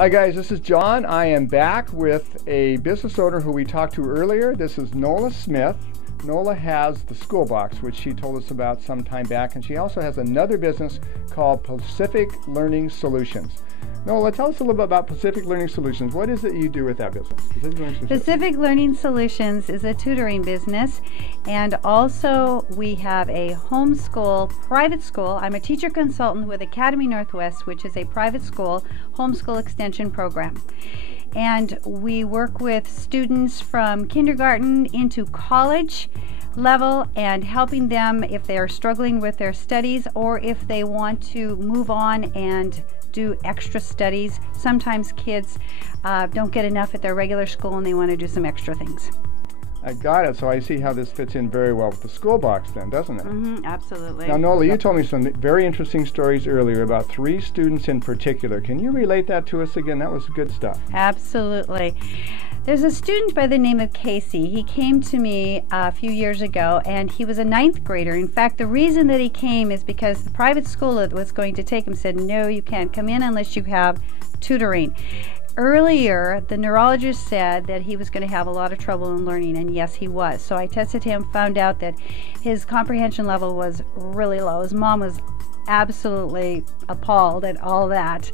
Hi guys, this is John. I am back with a business owner who we talked to earlier. This is Nola Smith. Nola has the School Box, which she told us about some time back, and she also has another business called Pacific Learning Solutions. Nola, tell us a little bit about Pacific Learning Solutions. What is it you do with that business? Pacific Learning Solutions is a tutoring business, and also we have a homeschool private school. I'm a teacher consultant with Academy Northwest, which is a private school homeschool extension program. And we work with students from kindergarten into college level and helping them if they are struggling with their studies or if they want to move on and do extra studies. Sometimes kids don't get enough at their regular school and they want to do some extra things. I got it. So I see how this fits in very well with the School Box then, doesn't it? Mm-hmm, absolutely. Now, Nola, you told me some very interesting stories earlier about 3 students in particular. Can you relate that to us again? That was good stuff. Absolutely. There's a student by the name of Casey. He came to me a few years ago, and he was a 9th grader. In fact, the reason that he came is because the private school that was going to take him said, no, you can't come in unless you have tutoring. Earlier, the neurologist said that he was going to have a lot of trouble in learning, and yes, he was. So I tested him, found out that his comprehension level was really low. His mom was absolutely appalled at all that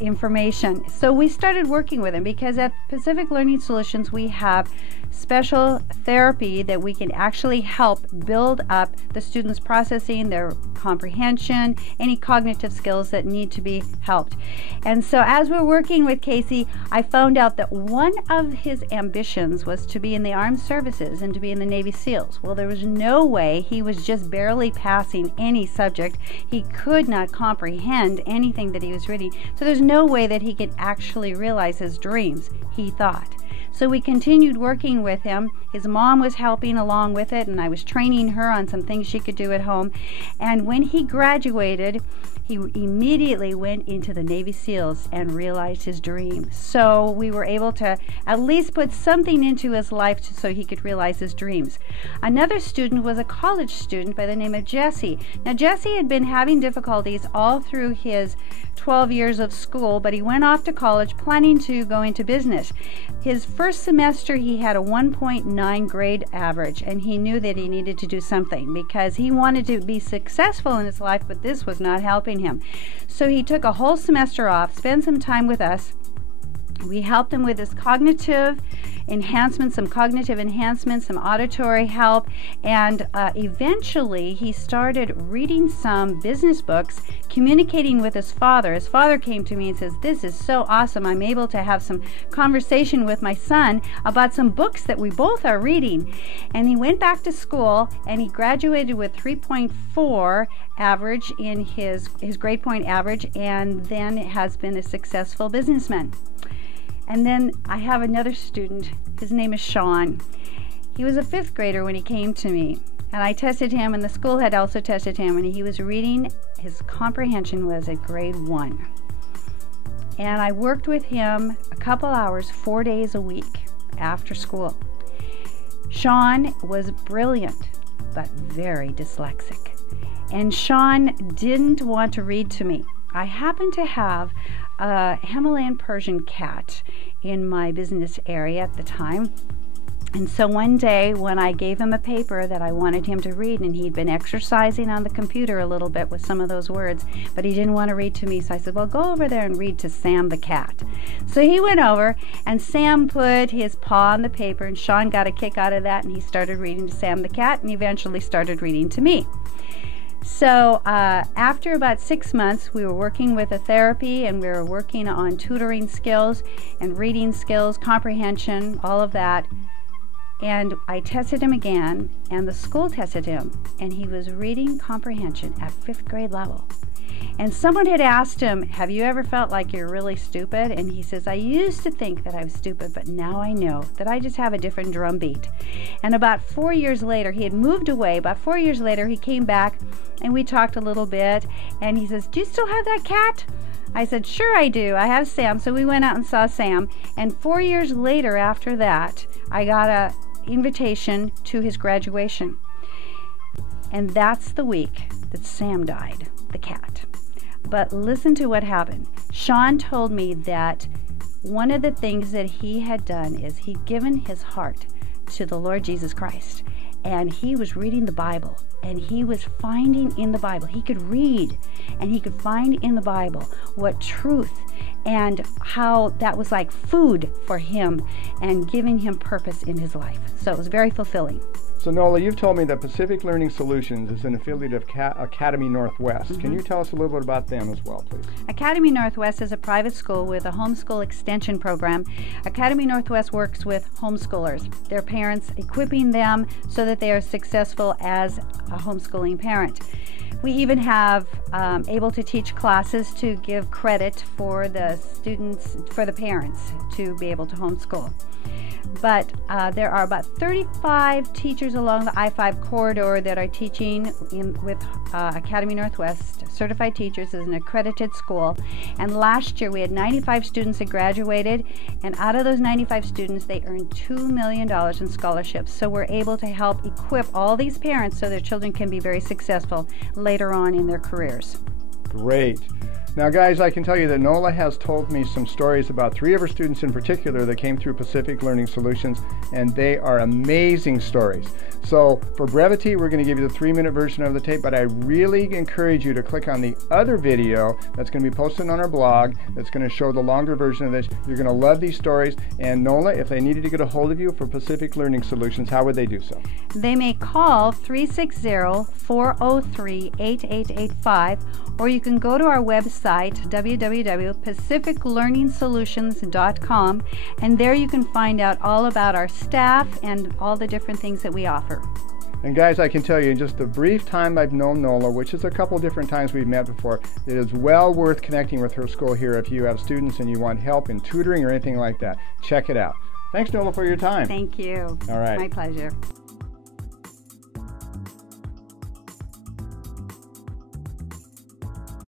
information. So we started working with him because at Pacific Learning Solutions we have special therapy that we can actually help build up the students' processing, their comprehension, any cognitive skills that need to be helped. And so as we're working with Casey, I found out that one of his ambitions was to be in the armed services and to be in the Navy SEALs. Well, there was no way. He was just barely passing any subject. He could not comprehend anything that he was reading. So there's no way that he could actually realize his dreams, he thought. So we continued working with him. His mom was helping along with it, and I was training her on some things she could do at home. And when he graduated, he immediately went into the Navy SEALs and realized his dream. So we were able to at least put something into his life so he could realize his dreams. Another student was a college student by the name of Jesse. Now Jesse had been having difficulties all through his 12 years of school, but he went off to college planning to go into business. His first semester he had a 1.9 grade average, and he knew that he needed to do something because he wanted to be successful in his life, but this was not helping him. So he took a whole semester off, spent some time with us. We helped him with his cognitive enhancements, some auditory help, and eventually he started reading some business books, communicating with his father. His father came to me and says, this is so awesome. I'm able to have some conversation with my son about some books that we both are reading. And he went back to school and he graduated with 3.4 average in his grade point average, and then has been a successful businessman. And then I have another student. His name is Sean. He was a 5th grader when he came to me, and I tested him, and the school had also tested him, and he was reading. His comprehension was at grade 1. And I worked with him a couple hours, 4 days a week after school. Sean was brilliant, but very dyslexic. And Sean didn't want to read to me. I happened to have a Himalayan Persian cat in my business area at the time. And so one day when I gave him a paper that I wanted him to read, and he'd been exercising on the computer a little bit with some of those words, but he didn't want to read to me, so I said, well, go over there and read to Sam the cat. So he went over, and Sam put his paw on the paper, and Sean got a kick out of that, and he started reading to Sam the cat, and eventually started reading to me. So after about 6 months, we were working with a therapy, and we were working on tutoring skills and reading skills, comprehension, all of that. And I tested him again, and the school tested him, and he was reading comprehension at 5th grade level. And someone had asked him, have you ever felt like you're really stupid? And he says, I used to think that I was stupid, but now I know that I just have a different drum beat. And about 4 years later, he had moved away. About 4 years later, he came back, and we talked a little bit, and he says, do you still have that cat? I said, sure I do. I have Sam. So we went out and saw Sam. And 4 years later after that, I got an invitation to his graduation. And that's the week that Sam died, the cat. But listen to what happened. Sean told me that one of the things that he had done is he'd given his heart to the Lord Jesus Christ. And he was reading the Bible, and he was finding in the Bible. He could read, and he could find in the Bible what truth and how that was like food for him and giving him purpose in his life. So it was very fulfilling. So Nola, you've told me that Pacific Learning Solutions is an affiliate of Academy Northwest. Mm-hmm. Can you tell us a little bit about them as well, please? Academy Northwest is a private school with a homeschool extension program. Academy Northwest works with homeschoolers, their parents, equipping them so that they are successful as a homeschooling parent. We even have able to teach classes to give credit for the students, for the parents to be able to homeschool. But there are about 35 teachers along the I-5 corridor that are teaching with Academy Northwest. Certified Teachers is an accredited school. And last year we had 95 students that graduated, and out of those 95 students they earned $2 million in scholarships. So we're able to help equip all these parents so their children can be very successful later on in their careers. Great. Now guys, I can tell you that Nola has told me some stories about 3 of her students in particular that came through Pacific Learning Solutions, and they are amazing stories. So for brevity, we're going to give you the 3-minute version of the tape, but I really encourage you to click on the other video that's going to be posted on our blog that's going to show the longer version of this. You're going to love these stories. And Nola, if they needed to get a hold of you for Pacific Learning Solutions, how would they do so? They may call 360-403-8885, or you can go to our website, www.pacificlearningsolutions.com, and there you can find out all about our staff and all the different things that we offer. And guys, I can tell you in just the brief time I've known Nola, which is a couple different times we've met before, it is well worth connecting with her school here if you have students and you want help in tutoring or anything like that. Check it out. Thanks, Nola, for your time. Thank you. All right. My pleasure.